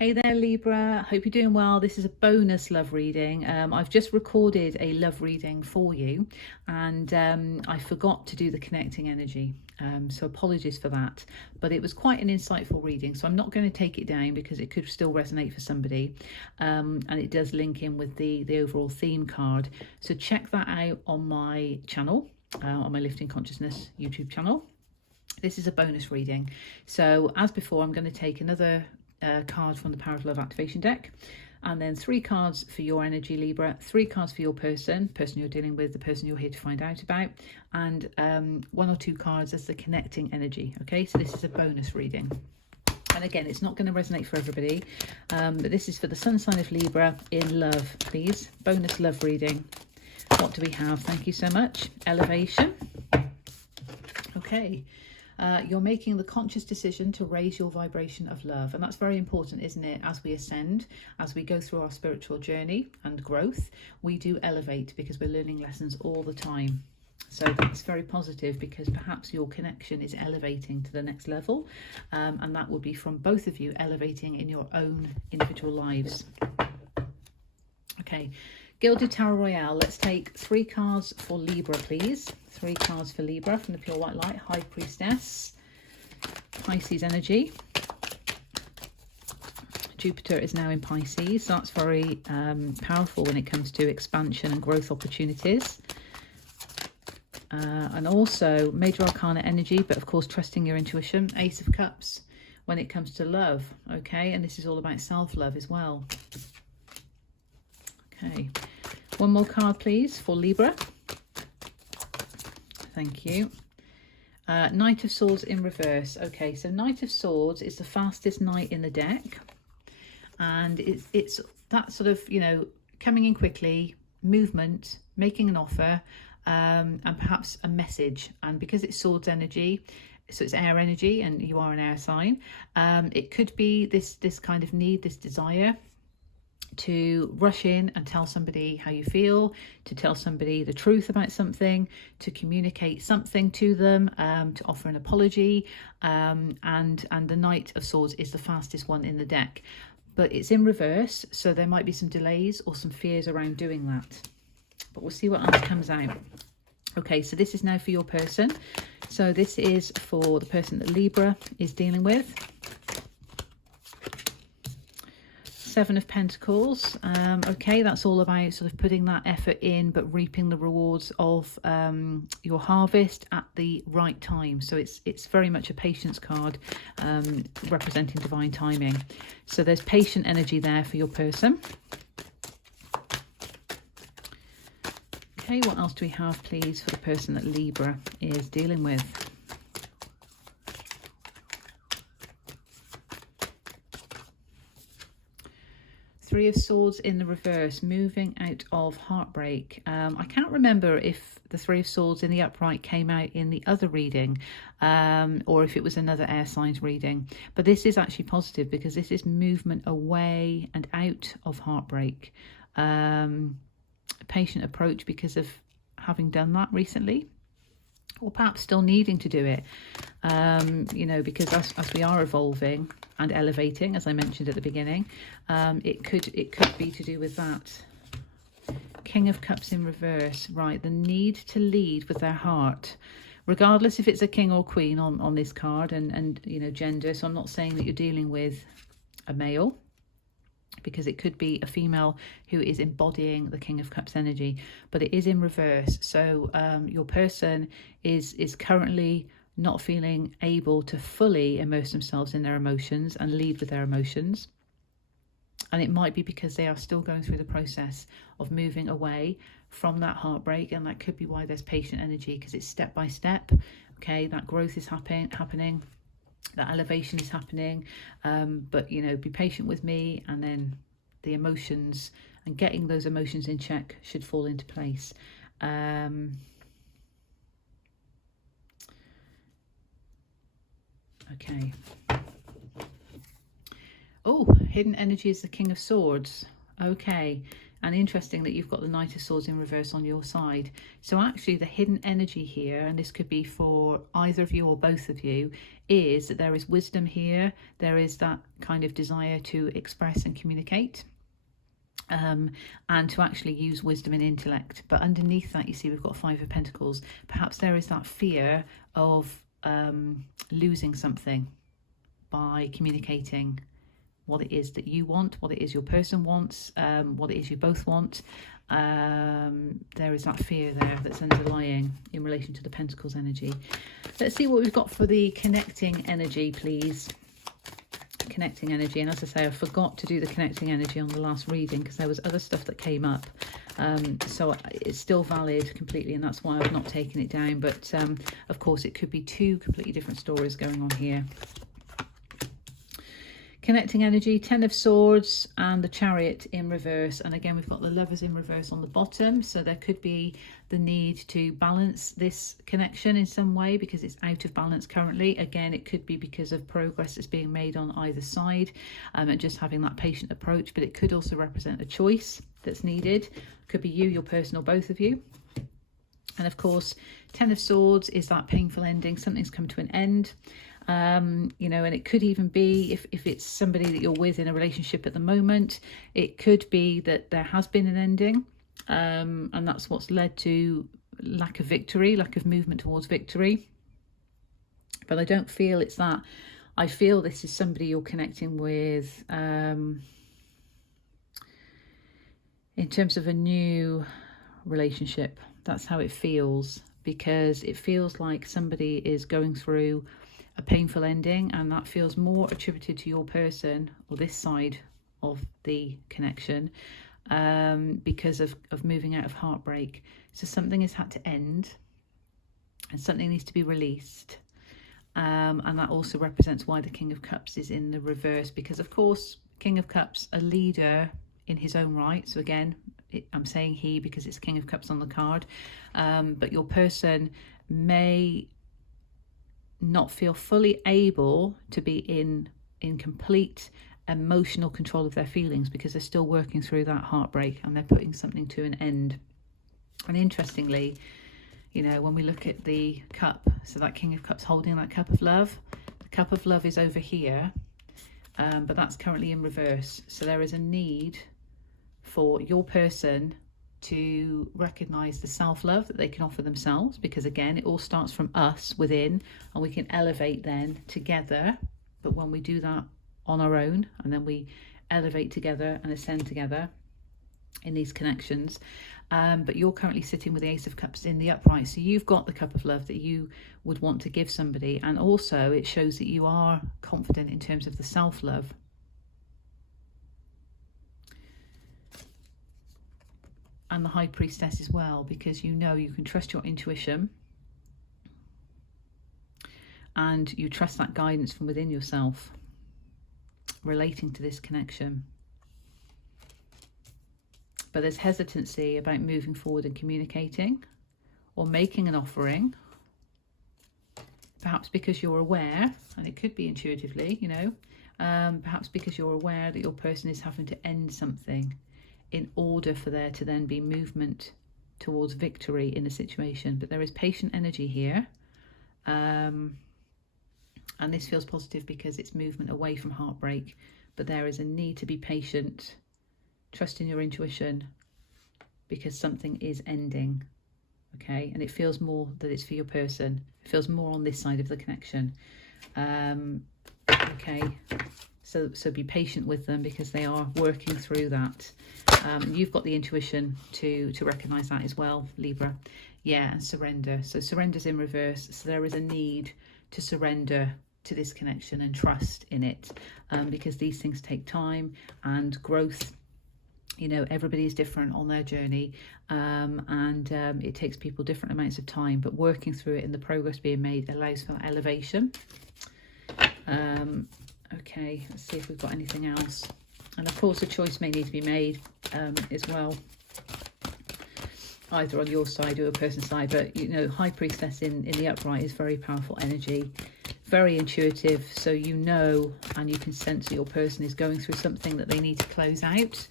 Hey there, Libra. Hope you're doing well. This is a bonus love reading. I've just recorded a love reading for you, and I forgot to do the connecting energy. So apologies for that, but it was quite an insightful reading. So I'm not going to take it down because it could still resonate for somebody, and it does link in with the overall theme card. So check that out on my channel, on my Lifting Consciousness YouTube channel. This is a bonus reading. So as before, I'm going to take another card from the Power of Love activation deck, and then 3 cards for your energy, Libra, 3 cards for your person you're dealing with, the person you're here to find out about, and 1 or 2 cards as the connecting energy. Okay, so this is a bonus reading, and again, it's not going to resonate for everybody, but this is for the sun sign of Libra in love. Please, bonus love reading. What do we have? Thank you so much. Elevation. Okay. You're making the conscious decision to raise your vibration of love. And that's very important, isn't it? As we ascend, as we go through our spiritual journey and growth, we do elevate because we're learning lessons all the time. So that's very positive because perhaps your connection is elevating to the next level. And that will be from both of you elevating in your own individual lives. Okay. Gilded Tarot Royale. Let's take 3 cards for Libra, please. 3 cards for Libra from the Pure White Light. High Priestess. Pisces energy. Jupiter is now in Pisces. So that's very powerful when it comes to expansion and growth opportunities. And also Major Arcana energy, but of course trusting your intuition. Ace of Cups when it comes to love. Okay, and this is all about self-love as well. Okay, 1 more card please for Libra. Thank you. Knight of Swords in reverse. Okay, so Knight of Swords is the fastest knight in the deck, and it's that sort of, you know, coming in quickly, movement, making an offer, and perhaps a message. And because it's swords energy, so it's air energy and you are an air sign, it could be this kind of need, this desire to rush in and tell somebody how you feel, to tell somebody the truth about something, to communicate something to them, to offer an apology, and the Knight of Swords is the fastest one in the deck, but it's in reverse, so there might be some delays or some fears around doing that, but we'll see what else comes out. Okay, so this is now for your person. So this is for the person that Libra is dealing with. 7 of Pentacles. Okay, that's all about sort of putting that effort in but reaping the rewards of your harvest at the right time. So it's very much a patience card, representing divine timing. So there's patient energy there for your person. Okay, what else do we have please for the person that Libra is dealing with? Three of Swords in the reverse, moving out of heartbreak. I can't remember if the 3 of Swords in the upright came out in the other reading, or if it was another air signs reading. But this is actually positive because this is movement away and out of heartbreak. Patient approach because of having done that recently, or perhaps still needing to do it, you know, because as we are evolving and elevating, as I mentioned at the beginning, it could be to do with that. King of Cups in reverse. Right, the need to lead with their heart, regardless if it's a king or queen on this card, and you know, gender. So I'm not saying that you're dealing with a male, because it could be a female who is embodying the King of Cups energy, but it is in reverse. So your person is currently not feeling able to fully immerse themselves in their emotions and lead with their emotions. And it might be because they are still going through the process of moving away from that heartbreak, and that could be why there's patient energy, because it's step by step. Okay, that growth is happening. That elevation is happening, but you know, be patient with me, and then the emotions and getting those emotions in check should fall into place. Okay. Oh, hidden energy is the King of Swords. Okay, And interesting that you've got the Knight of Swords in reverse on your side. So actually the hidden energy here, and this could be for either of you or both of you, is that there is wisdom here. There is that kind of desire to express and communicate, and to actually use wisdom and intellect. But underneath that, you see we've got Five of Pentacles. Perhaps there is that fear of losing something by communicating what it is that you want, what it is your person wants, what it is you both want. There is that fear there that's underlying in relation to the Pentacles energy. Let's see what we've got for the connecting energy, please. Connecting energy. And as I say, I forgot to do the connecting energy on the last reading because there was other stuff that came up. So it's still valid completely, and that's why I've not taken it down. But of course, it could be two completely different stories going on here. Connecting energy, Ten of Swords and the Chariot in reverse. And again, we've got the Lovers in reverse on the bottom. So there could be the need to balance this connection in some way because it's out of balance currently. Again, it could be because of progress that's being made on either side, and just having that patient approach. But it could also represent a choice that's needed. Could be you, your person, or both of you. And of course, Ten of Swords is that painful ending. Something's come to an end. You know, and it could even be if it's somebody that you're with in a relationship at the moment, it could be that there has been an ending, and that's what's led to lack of victory, lack of movement towards victory. But I don't feel it's that. I feel this is somebody you're connecting with in terms of a new relationship. That's how it feels, because it feels like somebody is going through a painful ending, and that feels more attributed to your person or this side of the connection, because of moving out of heartbreak. So something has had to end and something needs to be released, and that also represents why the King of Cups is in the reverse, because of course King of Cups, a leader in his own right. So again, I'm saying he because it's King of Cups on the card, but your person may not feel fully able to be in complete emotional control of their feelings because they're still working through that heartbreak and they're putting something to an end. And interestingly, you know, when we look at the cup, so that King of Cups holding that cup of love, the cup of love is over here, but that's currently in reverse. So there is a need for your person to recognize the self-love that they can offer themselves, because again, it all starts from us within, and we can elevate then together. But when we do that on our own, and then we elevate together and ascend together in these connections, but you're currently sitting with the Ace of Cups in the upright, so you've got the cup of love that you would want to give somebody, and also it shows that you are confident in terms of the self-love. And the High Priestess as well, because you know you can trust your intuition and you trust that guidance from within yourself relating to this connection. But there's hesitancy about moving forward and communicating or making an offering, perhaps because you're aware, and it could be intuitively, you know, perhaps because you're aware that your person is having to end something in order for there to then be movement towards victory in a situation. But there is patient energy here, and this feels positive because it's movement away from heartbreak, but there is a need to be patient, trust in your intuition, because something is ending, okay? And it feels more that it's for your person. It feels more on this side of the connection, okay? So be patient with them because they are working through that. You've got the intuition to recognize that as well, Libra. Yeah, and surrender. So surrender's in reverse. So there is a need to surrender to this connection and trust in it, because these things take time and growth. You know, everybody is different on their journey, and it takes people different amounts of time, but working through it and the progress being made allows for elevation. Okay, let's see if we've got anything else. And of course, a choice may need to be made as well, either on your side or a person's side. But, you know, High Priestess in the upright is very powerful energy, very intuitive, so you know and you can sense that your person is going through something that they need to close out.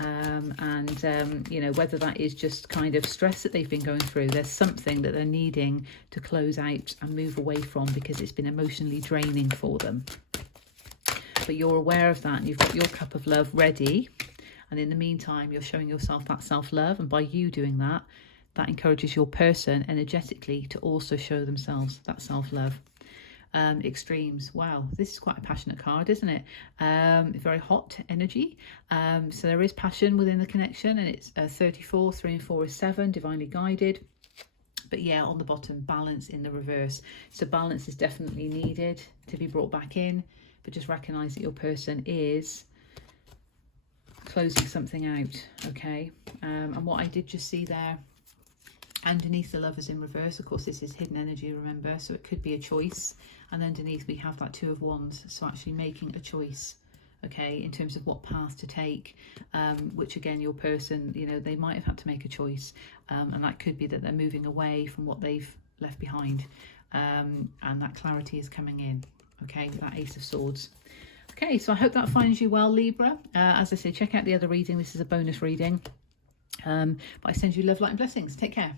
You know, whether that is just kind of stress that they've been going through, there's something that they're needing to close out and move away from because it's been emotionally draining for them. But you're aware of that and you've got your cup of love ready. And in the meantime, you're showing yourself that self-love. And by you doing that, that encourages your person energetically to also show themselves that self-love. Extremes. Wow, this is quite a passionate card, isn't it? Very hot energy. So there is passion within the connection, and it's 34, 3 and 4 is 7, divinely guided. But yeah, on the bottom, balance in the reverse. So balance is definitely needed to be brought back in, but just recognize that your person is closing something out. Okay. And what I did just see there, underneath the lovers in reverse, of course this is hidden energy, remember, so it could be a choice. And underneath we have that 2 of Wands, so actually making a choice, okay, in terms of what path to take, which again, your person, you know, they might have had to make a choice, and that could be that they're moving away from what they've left behind, and that clarity is coming in, okay, that Ace of Swords. Okay, so I hope that finds you well, Libra. As I say, check out the other reading. This is a bonus reading, but I send you love, light and blessings. Take care.